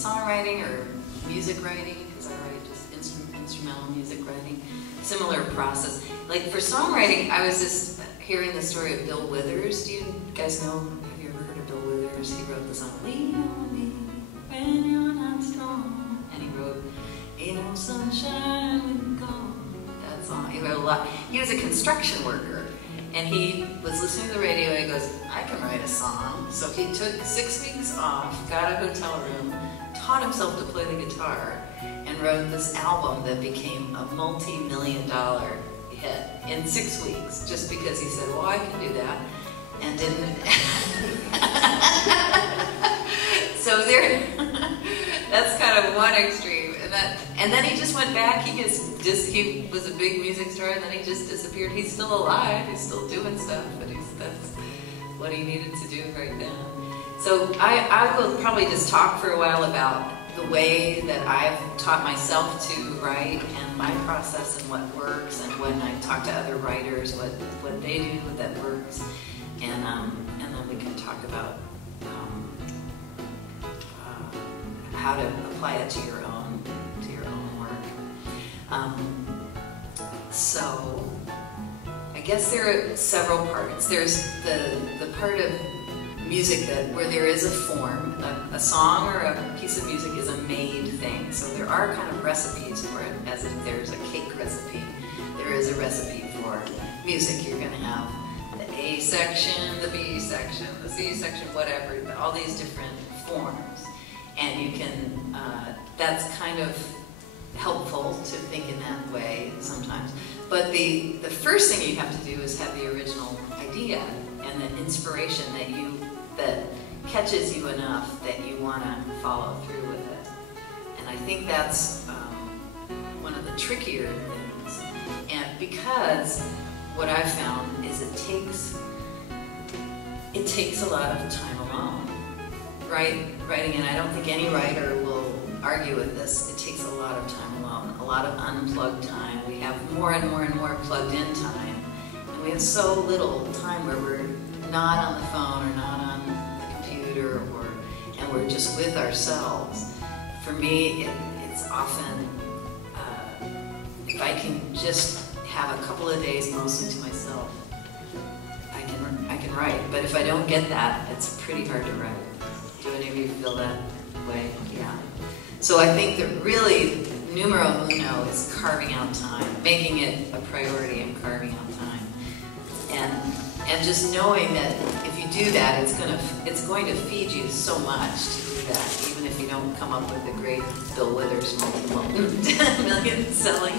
songwriting or music writing, because I write just instrumental music writing. Similar process. Like for songwriting, I was just hearing the story of Bill Withers. Do you guys know, have you ever heard of Bill Withers? He wrote the song, "Lean on me when you're not strong." And he wrote, "Ain't no sunshine when you're gone." That song. He wrote a lot. He was a construction worker. And he was listening to the radio and he goes, "I can write a song." So he took 6 weeks off, got a hotel room, taught himself to play the guitar, and wrote this album that became a multi-million-dollar hit in 6 weeks, just because he said, "Well, I can do that," and didn't. So there, that's kind of one extreme. And then he just went back. He was a big music star, and then he just disappeared. He's still alive. He's still doing stuff, but that's what he needed to do right then. So I will probably just talk for a while about the way that I've taught myself to write and my process and what works, and when I talk to other writers, what they do that works, and then we can talk about how to apply it to your own work. So I guess there are several parts. There's the part of music where there is a form. A song or a piece of music is a made thing. So there are kind of recipes for it, as if there's a cake recipe. There is a recipe for music. You're going to have the A section, the B section, the C section, whatever, all these different forms. And you can, that's kind of helpful to think in that way sometimes. But the first thing you have to do is have the original idea and the inspiration that catches you enough that you want to follow through with it. And I think that's one of the trickier things. And because what I've found is it takes a lot of time alone. Writing, and I don't think any writer will argue with this, it takes a lot of time alone, a lot of unplugged time. We have more and more and more plugged in time, and we have so little time where we're not on the phone or not on the computer, and we're just with ourselves. For me, it's often, if I can just have a couple of days mostly to myself, I can write. But if I don't get that, it's pretty hard to write. Do any of you feel that way? Yeah. So I think that really numero uno is carving out time, making it a priority and carving out time, and just knowing that if you do that, it's going to feed you so much to do that. Even if you don't come up with a great Bill Withers multi-million selling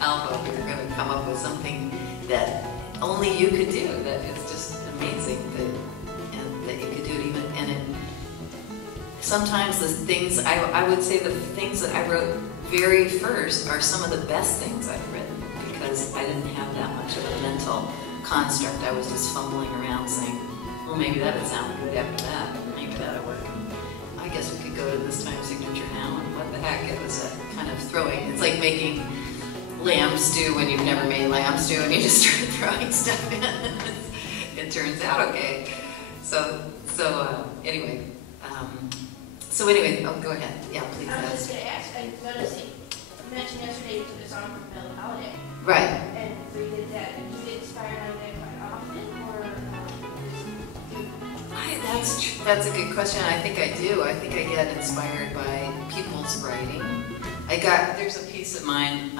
album, you're going to come up with something that only you could do. That is just amazing that you could do it even. Sometimes the things, I would say the things that I wrote very first are some of the best things I've written, because I didn't have that much of a mental construct. I was just fumbling around saying, well, maybe that would sound good after that, maybe that would work. I guess we could go to this time signature now, and what the heck, it was a kind of throwing. It's like making lamb stew when you've never made lamb stew and you just start throwing stuff in. It turns out okay. So anyway. So anyway, oh, go ahead. Yeah, please. I was just going to ask, I noticed that you mentioned yesterday you took a song from Billie Holiday. Right. And redid that. And do you get inspired on that quite often, or? That's a good question. I think I do. I think I get inspired by people's writing. There's a piece of mine,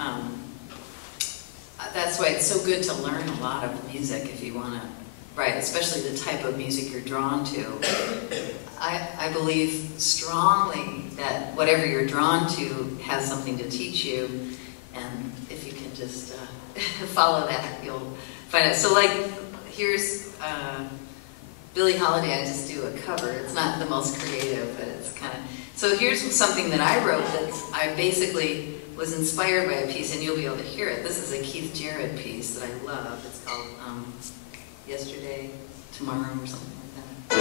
that's why it's so good to learn a lot of music if you want to write, especially the type of music you're drawn to. I believe strongly that whatever you're drawn to has something to teach you, and if you can just follow that, you'll find it. So like, here's Billie Holiday. I just do a cover. It's not the most creative, but it's kind of... So here's something that I wrote that I basically was inspired by a piece, and you'll be able to hear it. This is a Keith Jarrett piece that I love. It's called Yesterday, Tomorrow, or something like that.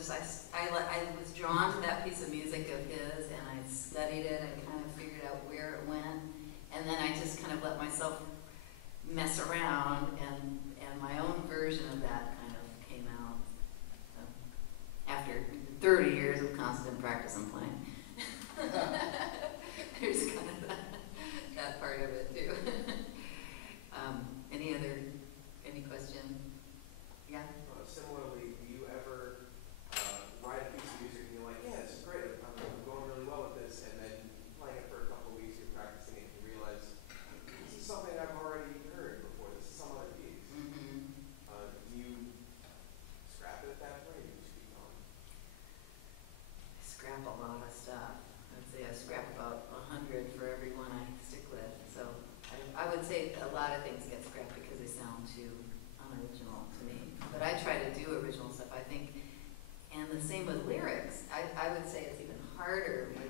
just, I was drawn to that piece of music of his, and I studied it and kind of figured out where it went, and then I just kind of let myself mess around, and my own version of that kind of came out after 30 years of constant practice and playing. There's kind of that part of it too. Any question? Yeah? Similarly, do you ever write a piece of music and you're like, yeah, this is great, I'm going really well with this, and then playing it for a couple of weeks, you're practicing it, and you realize, this is something I've already heard before, this is some other piece. Mm-hmm. Do you scrap it at that point, or do you just keep going? I scrap a lot of stuff. I'd say I scrap about 100 for every one I stick with. So I would say a lot of things get scrapped because they sound too unoriginal to me. But I try to do original stuff, I think. And the same with lyrics. I would say it's even harder with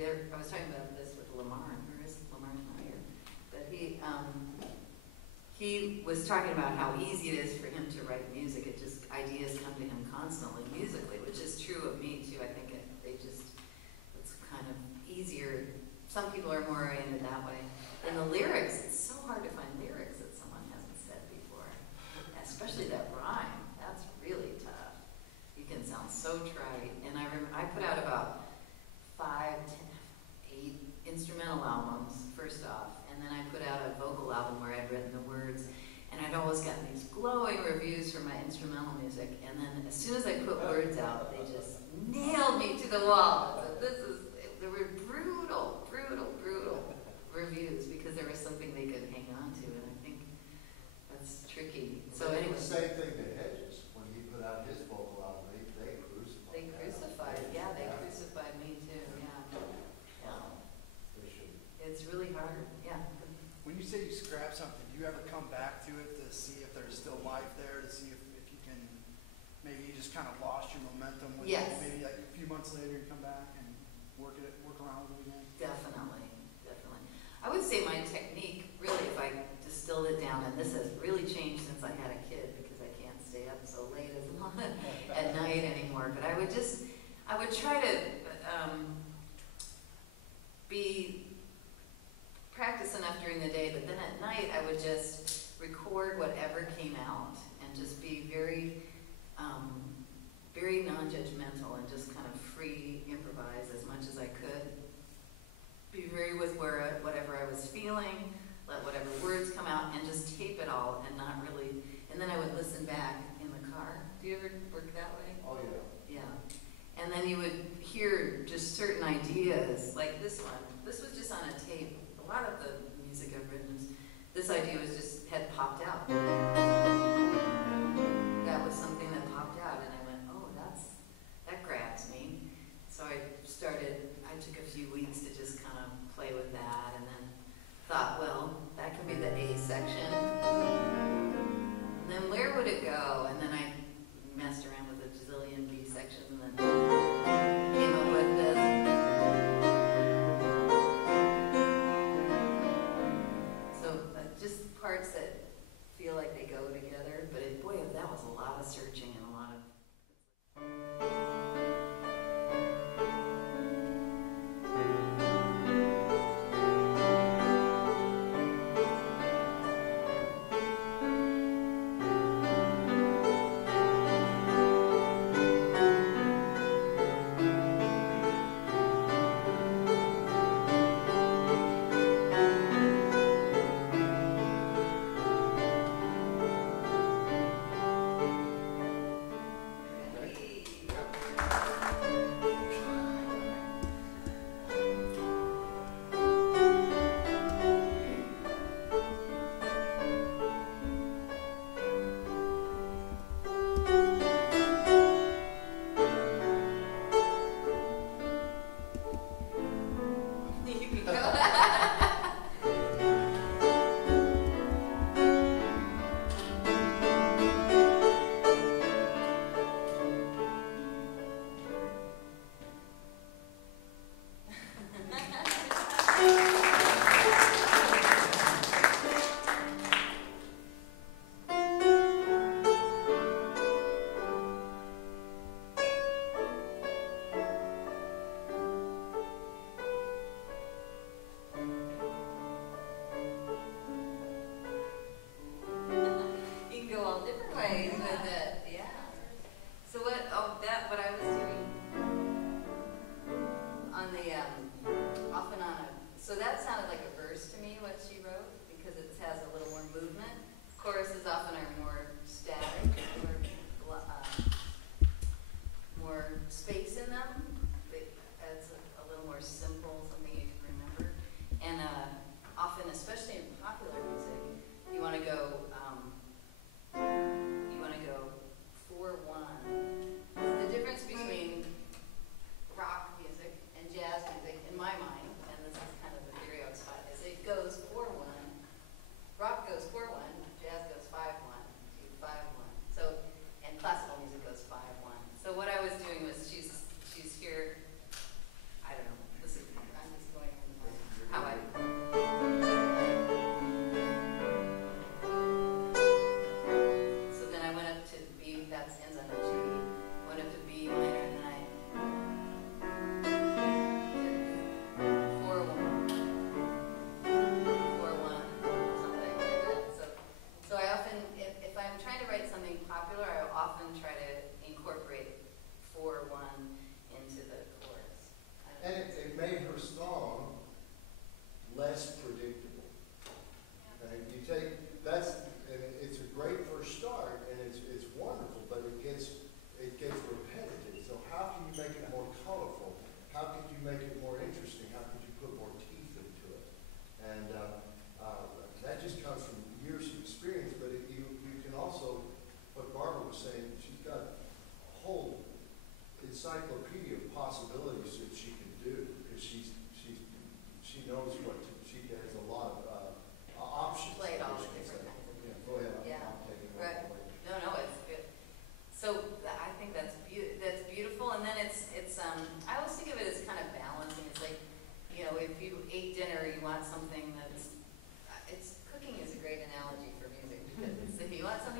I was talking about this with Lamar. Where is Lamar? Not here. But he was talking about how easy it is for him to write music. It just, ideas come to him constantly musically, which is true of me too. I think it's kind of easier. Some people are more oriented that way. And the lyrics, it's so hard to find lyrics that someone hasn't said before. Especially that rhyme, that's really tough. You can sound so trite. And I remember, I put out about 5, 10, 8 instrumental albums, first off. And then I put out a vocal album where I'd written the words. And I'd always gotten these glowing reviews for my instrumental music. And then as soon as I put words out, they just nailed me to the wall. So there were brutal reviews because there was something they could hang on to. And I think that's tricky. So anyway. The same thing to Hedges. When he put out his vocal album, they crucified. They crucified, yeah, they crucified me too, yeah. They should. It's really hard, yeah. When you say you scrap something, do you ever come back to it to see if there's still life there, to see if you can, maybe you just kind of lost your momentum with Yes. it, maybe like a few months later you come back and work around with it again? Definitely. I would say my technique, really, if I distilled it down, and this has really changed since I had a kid because I can't stay up so late at night anymore, but I would try to practice enough during the day, but then at night I would just record whatever came out and just be very, very non-judgmental and just kind of free improvise as much as I could. Be very with whatever I was feeling, let whatever words come out, and just tape it all and not really, and then I would listen back in the car. Do you ever work that way? Oh, yeah. Yeah. And then you would hear just certain ideas, like this one. This was just on a tape. A lot of the music I've written, this idea had popped out. That was something that popped out, and I went, oh, that grabs me. So I took a few weeks to just kind of play with that, and then thought, well, that could be the A section. And then where would it go? And then I messed around with a gazillion B sections, and then came up with this. So just parts that feel like they go together, but boy, that was a lot of searching and a lot of...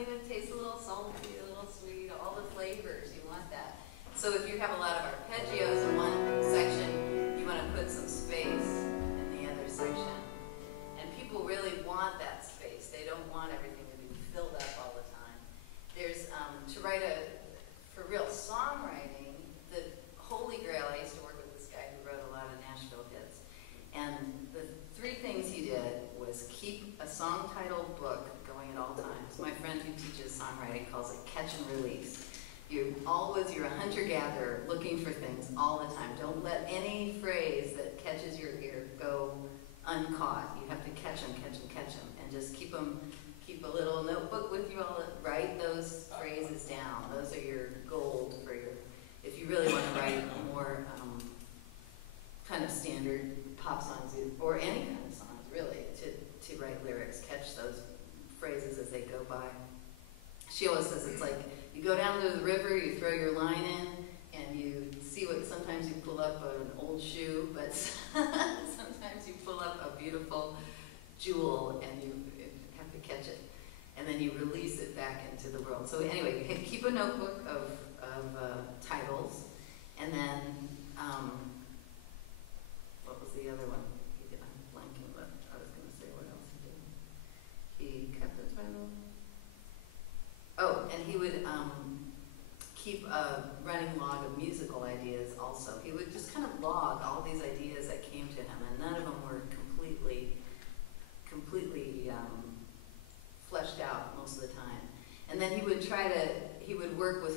mean, it tastes a little salty, a little sweet, all the flavors, you want that. So if you have a lot of arpeggios in one section, you want to put some space in the other section. And people really want that space. They don't want everything to be filled up all the time. There's, to write for real songwriting, the holy grail, I used to work with this guy who wrote a lot of Nashville hits. And the 3 things he did was keep a song title book going at all times. My friend who teaches songwriting calls it catch and release. You're a hunter-gatherer looking for things all the time. Don't let any phrase that catches your ear go uncaught. You have to catch them, and just keep a little notebook with you all. Write those phrases down. Those are your gold for if you really want to write more kind of standard pop songs or any kind of songs, really, to write lyrics. Catch those phrases as they go by. She always says it's like you go down to the river, you throw your line in, and you see sometimes you pull up an old shoe, but sometimes you pull up a beautiful jewel and you have to catch it. And then you release it back into the world. So anyway, you keep a notebook of titles, and then, what was the other one? I'm blanking, but I was going to say what else he did. He kept the title. Oh, and he would keep a running log of musical ideas also. He would just kind of log all these ideas that came to him, and none of them were completely fleshed out most of the time. And then he would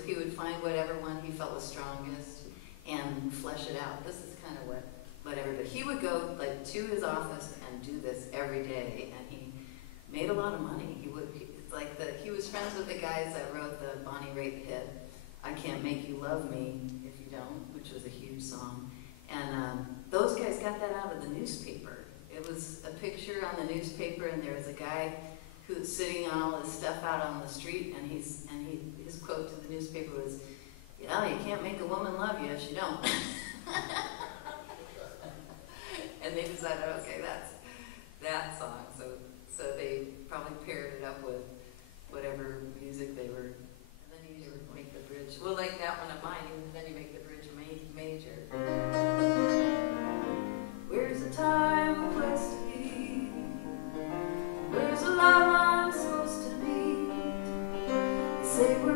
he would find whatever one he felt was strongest and flesh it out. This is kind of whatever, but he would go like to his office and do this every day, and he made a lot of money. He was friends with the guys that wrote the Bonnie Raitt hit, I Can't Make You Love Me If You Don't, which was a huge song. And those guys got that out of the newspaper. It was a picture on the newspaper, and there was a guy who's sitting on all his stuff out on the street, and his quote to the newspaper was, you can't make a woman love you if you don't. And they decided, okay, that's that song. So they probably paired it up with whatever music they were, and then you make the bridge. Well, like that one of mine, then you make the bridge major. Where's the time and place to be? Where's the love I'm supposed to meet? They say we're